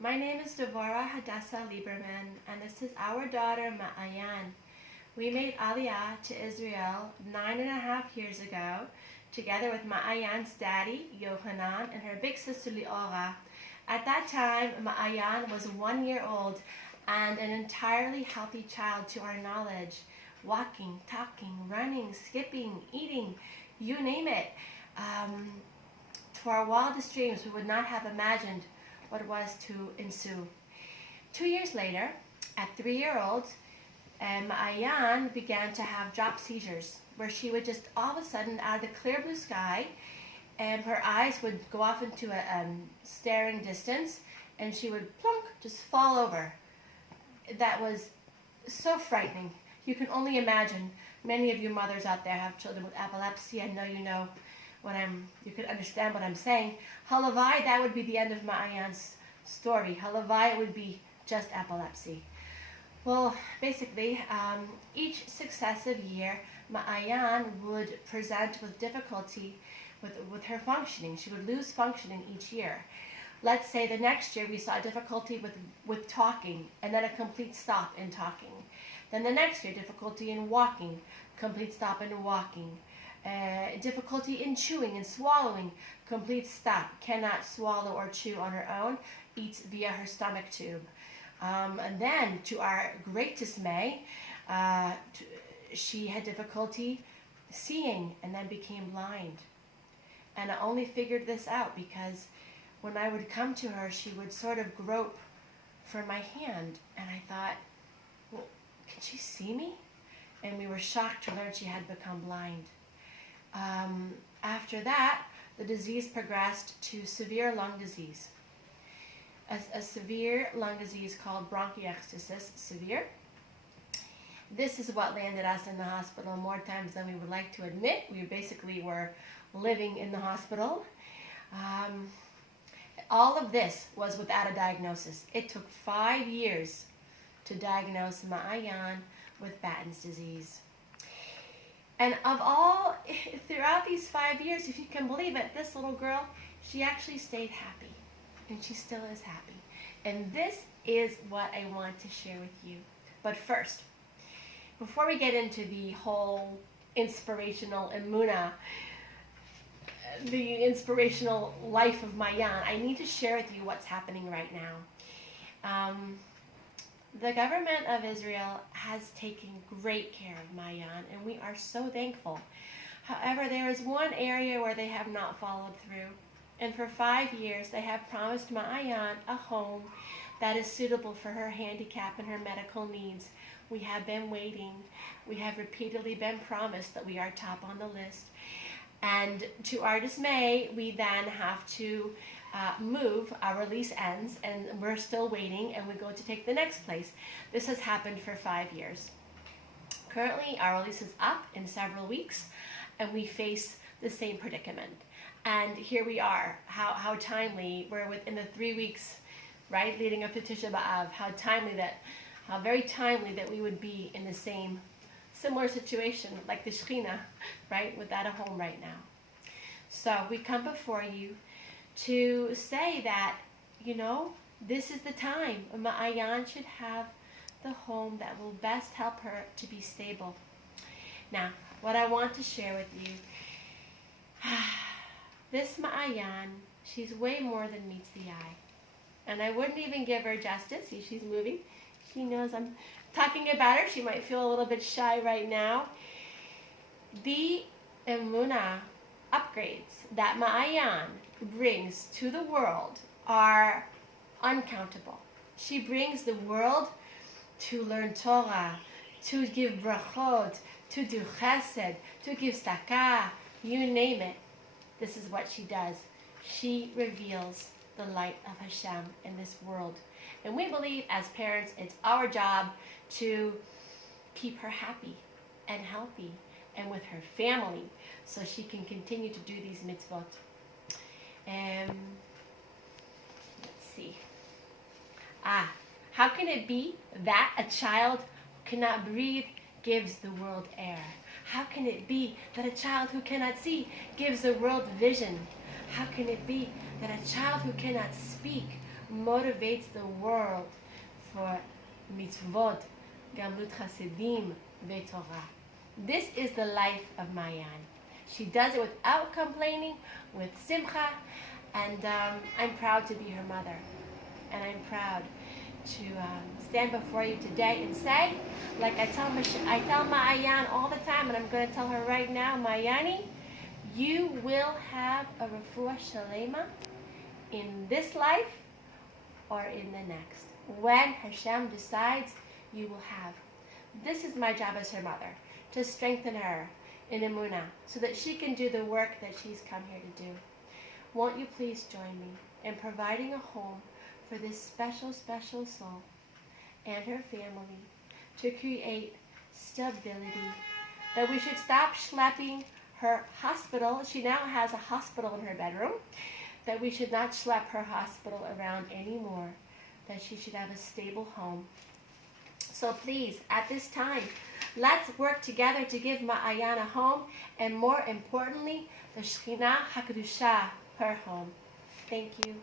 My name is Devora Hadassah Lieberman, and this is our daughter Maayan. We made Aliyah to Israel 9.5 years ago, together with Maayan's daddy, Yohanan, and her big sister Liora. At that time, Maayan was 1 year old and an entirely healthy child to our knowledge. Walking, talking, running, skipping, eating, you name it. To our wildest dreams, we would not have imagined what was to ensue. 2 years later, at 3 year old, Maayan began to have drop seizures, where she would just all of a sudden, out of the clear blue sky, her eyes would go off into a staring distance, and she would plunk, just fall over. That was so frightening. You can only imagine. Many of you mothers out there have children with epilepsy. I know you know you could understand what I'm saying. Halavai, that would be the end of Maayan's story. Halavai, it would be just epilepsy. Well, basically, each successive year, Maayan would present with difficulty with her functioning. She would lose functioning each year. Let's say the next year we saw difficulty with talking, and then a complete stop in talking. Then the next year, difficulty in walking, complete stop in walking. Difficulty in chewing and swallowing, complete stop, cannot swallow or chew on her own, eats via her stomach tube. And then, to our great dismay, she had difficulty seeing and then became blind. And I only figured this out because when I would come to her, she would sort of grope for my hand. And I thought, well, can she see me? And we were shocked to learn she had become blind. After that, the disease progressed to severe lung disease. A severe lung disease called bronchiectasis severe. This is what landed us in the hospital more times than we would like to admit. We basically were living in the hospital. All of this was without a diagnosis. It took 5 years to diagnose Maayan with Batten's disease. And throughout these 5 years, if you can believe it, this little girl, she actually stayed happy. And she still is happy. And this is what I want to share with you. But first, before we get into the whole inspirational emunah, the inspirational life of Maayan, I need to share with you what's happening right now. The government of Israel has taken great care of Maayan, and we are so thankful. However, there is one area where they have not followed through. And for 5 years, they have promised Maayan a home that is suitable for her handicap and her medical needs. We have been waiting. We have repeatedly been promised that we are top on the list. And to our dismay, we then have to move. Our lease ends, and we're still waiting, and we go to take the next place. This has happened for 5 years. Currently, our lease is up in several weeks, and we face the same predicament. And here we are. How timely. We're within the 3 weeks, right, leading up to Tisha B'Av. How very timely that we would be in the similar situation like the Shechina, right, without a home right now. So we come before you to say that, this is the time. Maayan should have the home that will best help her to be stable. Now, what I want to share with you, this Maayan, she's way more than meets the eye. And I wouldn't even give her justice. See, she's moving. She knows I'm talking about her. She might feel a little bit shy right now. The emunah upgrades that Maayan brings to the world are uncountable. She brings the world to learn Torah, to give brachot, to do chesed, to give tzedakah, you name it. This is what she does. She reveals the light of Hashem in this world. And we believe as parents, it's our job to keep her happy and healthy and with her family so she can continue to do these mitzvot. Let's see. How can it be that a child who cannot breathe gives the world air? How can it be that a child who cannot see gives the world vision? How can it be that a child who cannot speak motivates the world for mitzvot, gamlut chassidim, ve'torah. This is the life of Maayan. She does it without complaining, with simcha, and I'm proud to be her mother. And I'm proud to stand before you today and say, like I tell Maayan all the time, and I'm going to tell her right now, Maayani, you will have a refuah shalema in this life or in the next. When Hashem decides, you will have. This is my job as her mother, to strengthen her in emunah, so that she can do the work that she's come here to do. Won't you please join me in providing a home for this special, special soul and her family to create stability, that we should stop schlepping her hospital. She now has a hospital in her bedroom, that we should not schlep her hospital around anymore, that she should have a stable home. So please, at this time, let's work together to give Maayan a home, and more importantly, the Shekhinah HaKadoshah her home. Thank you.